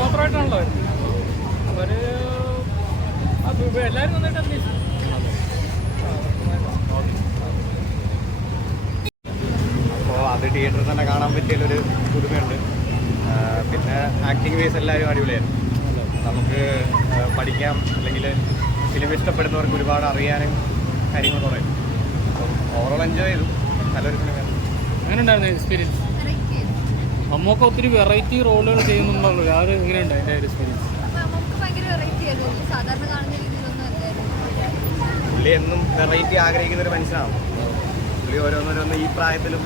കഥാപാത്രമായിട്ടാണല്ലോ അവർ എല്ലാവരും നന്നായിട്ട് അഭിനയിച്ചു. അപ്പോൾ അത് തിയേറ്ററിൽ തന്നെ കാണാൻ പറ്റിയൊരു പുതുമയുണ്ട്. പിന്നെ ആക്ടിങ് വേസ് എല്ലാവരും അടിപൊളിയായിരുന്നു. നമുക്ക് പഠിക്കാം, അല്ലെങ്കിൽ ഫിലിം ഇഷ്ടപ്പെടുന്നവർക്ക് ഒരുപാട് അറിയാനും കാര്യങ്ങൾ പറയും. അപ്പം ഓവറോൾ എൻജോയ് ചെയ്തു. നല്ലൊരു ഫിലിമായിരുന്നു. അങ്ങനെ ഉണ്ടായിരുന്നു എക്സ്പീരിയൻസ്? അമ്മൊക്കെ ഒത്തിരി വെറൈറ്റി റോളുകൾ ചെയ്യുന്നുണ്ടല്ലോ, അത് എങ്ങനെയുണ്ട് അതിൻ്റെ ഒരു എക്സ്പീരിയൻസ്? പുള്ളി എന്നും വെറൈറ്റി ആഗ്രഹിക്കുന്ന ഒരു മനുഷ്യനാണ്. പുള്ളി ഓരോന്നോരോന്ന് ഈ പ്രായത്തിലും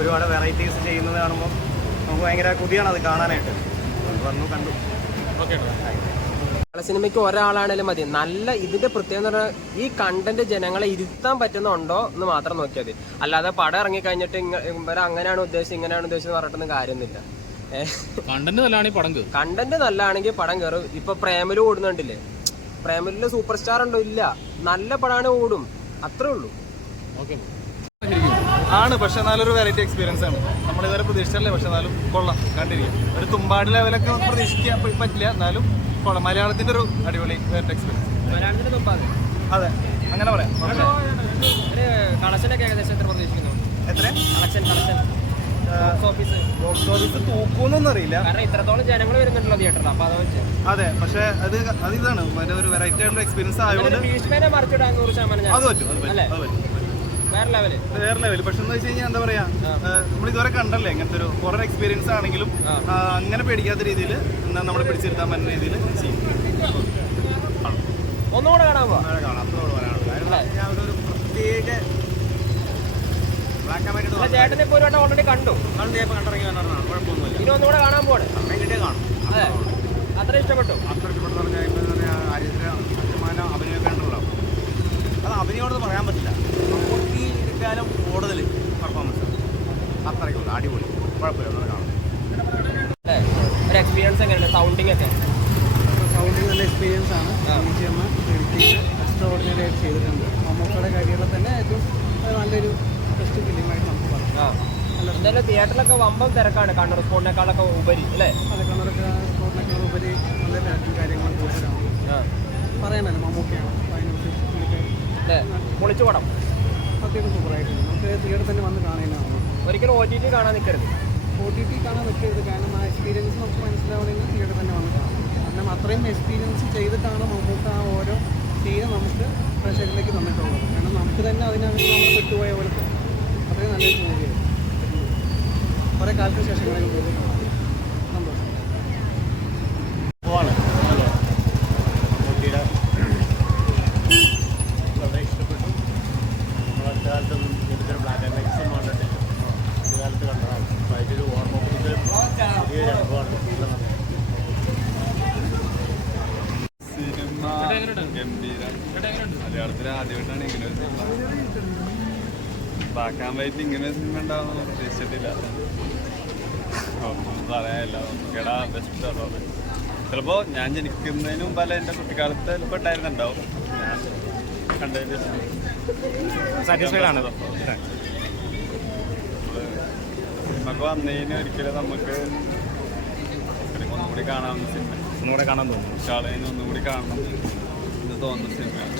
ഒരുപാട് വെറൈറ്റീസ് ചെയ്യുന്നത് കാണുമ്പോൾ നമുക്ക് ഭയങ്കര കൊതിയാണ് അത് കാണാനായിട്ട്. വന്നു കണ്ടു. ഓക്കെ. സിനിമയ്ക്ക് ഒരാളാണേലും മതി. നല്ല ഇതിന്റെ പ്രത്യേകത ഈ കണ്ടന്റ് ജനങ്ങളെ ഇരുത്താൻ പറ്റുന്നുണ്ടോ എന്ന് മാത്രം നോക്കിയാൽ മതി. അല്ലാതെ പടം ഇറങ്ങി കഴിഞ്ഞിട്ട് ഇവരെ അങ്ങനെയാണ് ഉദ്ദേശിച്ചത് ഇങ്ങനെയാണ് ഉദ്ദേശിച്ചത് പറഞ്ഞിട്ടൊന്നും കാര്യമൊന്നുമില്ല. കണ്ടന്റ് നല്ലതാണെങ്കിൽ പടം കയറും. ഇപ്പൊ പ്രേമലു ഓടുന്നുണ്ടില്ലേ? പ്രേമലില് സൂപ്പർ സ്റ്റാർ ഉണ്ടോ? ഇല്ല. നല്ല പടമാണ്, ഓടും. അത്രേ ഉള്ളൂ. ആണ്, പക്ഷെ നല്ലൊരു വെറൈറ്റി എക്സ്പീരിയൻസ് ആണ്. നമ്മളിതുവരെ പ്രതീക്ഷിച്ചല്ലേ, പക്ഷെ എന്നാലും കൊള്ളാം, കണ്ടിരിക്കും. ഒരു തുമ്പാടി ലെവലൊക്കെ പ്രതീക്ഷിക്കാൻ പറ്റില്ല, എന്നാലും കൊള്ളാം. മലയാളത്തിന്റെ ഒരു അടിപൊളി വെറൈറ്റി എക്സ്പീരിയൻസ്. മലയാളത്തിന്റെ തുമ്പാട്? അതെ, അങ്ങനെ പറയാം. കളക്ഷനൊക്കെ ഏകദേശം എത്ര പ്രതീക്ഷിക്കുന്നു? എത്ര കളക്ഷൻ ബോക്സ് ഓഫീസ് തൂക്കുന്നൊന്നും അറിയില്ല, കാരണം ഇത്രത്തോളം ജനങ്ങൾ വരുന്നുണ്ടല്ലോ തിയേറ്ററിൽ. അപ്പൊ അതാ വെച്ചാൽ അതെ, പക്ഷെ അത് ഇതാണ് ഒരു വെറൈറ്റി ആയിട്ടുള്ള എക്സ്പീരിയൻസ് ആയതുകൊണ്ട് ഭീഷ്മനെ മറിച്ചിടാൻ 100% അത് പറ്റും. വേറെ ലെവല്. പക്ഷെ എന്ന് വെച്ച് കഴിഞ്ഞാൽ എന്താ പറയാ, നമ്മൾ ഇതുവരെ കണ്ടല്ലേ ഇങ്ങനത്തെ ഒരു ഹൊറർ എക്സ്പീരിയൻസ് ആണെങ്കിലും അങ്ങനെ പേടിക്കാത്ത രീതിയിൽ നമ്മളെ പിടിച്ചിരുത്താൻ പറ്റുന്ന രീതിയിൽ ചെയ്യും. ഒന്നുകൂടെ കാണാൻ പോവാം. ഒരു പ്രത്യേക ചേട്ടനെ ഇപ്പൊ ഒരു വട്ടം ഓൾറെഡി കണ്ടു. കണ്ടിറങ്ങി വന്നതാണ്, കുഴപ്പമൊന്നുമില്ല. ഇനി ഒന്നുകൂടെ കാണാൻ പോണ്. കാണും. അതെ, അത്ര ഇഷ്ടപ്പെട്ടു. അത്ര ഇഷ്ടപ്പെട്ടു പറഞ്ഞാൽ ആര്യമാനം അഭിനയമൊക്കെ ഉണ്ടല്ലോ, അത് അഭിനയോടൊന്നും പറയാൻ പറ്റില്ല. നമുക്ക് ഇരിക്കാനും കൂടുതൽ പെർഫോമൻസ് അത്രയ്ക്കുള്ളൂ. അടിപൊളി, കുഴപ്പമില്ല, കാണാം. ഒരു എക്സ്പീരിയൻസ് എങ്ങനെയുണ്ട്? സൗണ്ടിങ് ഒക്കെ? സൗണ്ടിങ് നല്ല എക്സ്പീരിയൻസ് ആണ്. എക്സ്ട്രാ ഓർഡിനറി ആയിട്ട് ചെയ്തിട്ടുണ്ട്. മമ്മൂക്കയുടെ കരിയറിൽ തന്നെ ഏറ്റവും നല്ലൊരു ബെസ്റ്റ് ഫിലിമായിട്ട് നമുക്ക് പറയാം. എന്തായാലും തിയേറ്ററിലൊക്കെ വമ്പം തിരക്കാണ് കണ്ണൂർ സ്പോട്ടിനേക്കാളൊക്കെ ഉപരി അല്ലേ? അതെ, കണ്ണൂർ സ്പോട്ടിനേക്കാൾ ഉപരി നല്ല തിരക്കും കാര്യങ്ങളും കൂടുതലാണ്. പറയാനല്ലോ, മമ്മൂക്കയാണ് പൊളിച്ചു പടം. അത്യാവശ്യം സൂപ്പറായിട്ടുണ്ട്. നമുക്ക് തിയേറ്ററിൽ തന്നെ വന്ന് കാണാനാണ്. ഒരിക്കലും OTT കാണാൻ നിൽക്കരുത്. OTT കാണാൻ നിൽക്കരുത്, കാരണം ആ എക്സ്പീരിയൻസ് നമുക്ക് മനസ്സിലാവണമെങ്കിൽ തിയേറ്ററിൽ തന്നെ വന്ന് കാണാം. കാരണം അത്രയും എക്സ്പീരിയൻസ് ചെയ്തിട്ടാണ് മമ്മൂക്ക ആ ഓരോ സീനും നമുക്ക് പ്രേക്ഷകരിലേക്ക് തന്നിട്ടുള്ളത്. കാരണം നമുക്ക് തന്നെ അതിനകത്ത് നമ്മൾ വിട്ടുപോയ പോലെ തോന്നും. അത്രയും നല്ലൊരു മൂവിയായിരുന്നു. കുറേ കാലത്തിന് ശേഷം സന്തോഷം. വളരെ ഇഷ്ടപ്പെട്ടു. നമ്മളടുത്ത കാലത്തൊന്നും ഇതൊരു ബ്ലാക്ക് ആൻഡ് വൈറ്റ് സിനിമ കണ്ടിട്ടില്ല. ഈ കാലത്ത് കണ്ടതാണ്. അപ്പോൾ അതിൻ്റെ ഒരു ഓർമ്മ പുതിയൊരു അനുഭവമാണ്. സിനിമ ഗംഭീരം. മലയാളത്തിൽ ആദ്യമായിട്ടാണ് ഇങ്ങനെ ഒരു സിനിമ. ബ്ലാക്ക് ആൻഡ് വൈറ്റ് ഇങ്ങനെ സിനിമ ഉണ്ടാവുമെന്ന് പ്രതീക്ഷിച്ചിട്ടില്ല. ഒന്നും പറയാനില്ല. നമുക്കിടാ ബെസ്റ്റ് പറഞ്ഞത്. ചിലപ്പോൾ ഞാൻ ജനിക്കുന്നതിന് മുമ്പല്ല, എൻ്റെ കുട്ടിക്കാലത്ത് ചിലപ്പോൾ ഉണ്ടായിരുന്നുണ്ടാവും. ഞാൻ കണ്ടതിന് സാറ്റിസ്ഫൈഡ് ആണ്. സിനിമക്ക് വന്നതിന് ഒരിക്കലും നമുക്ക് ഒന്നുകൂടി കാണാവുന്ന സിനിമ, ഒന്നുകൂടെ കാണാൻ തോന്നും. ഷാളേന് ഒന്നുകൂടി കാണണം എന്ന് തോന്നുന്ന സിനിമയാണ്.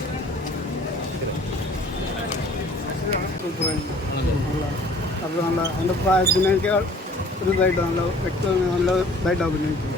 അത് നല്ല എൻ്റെ പ്രായത്തിനേക്കാൾ ഒരു ഇതായിട്ട് നല്ല വ്യക്തമായി നല്ല ഇതായിട്ട് അഭിനയിക്കുന്നു.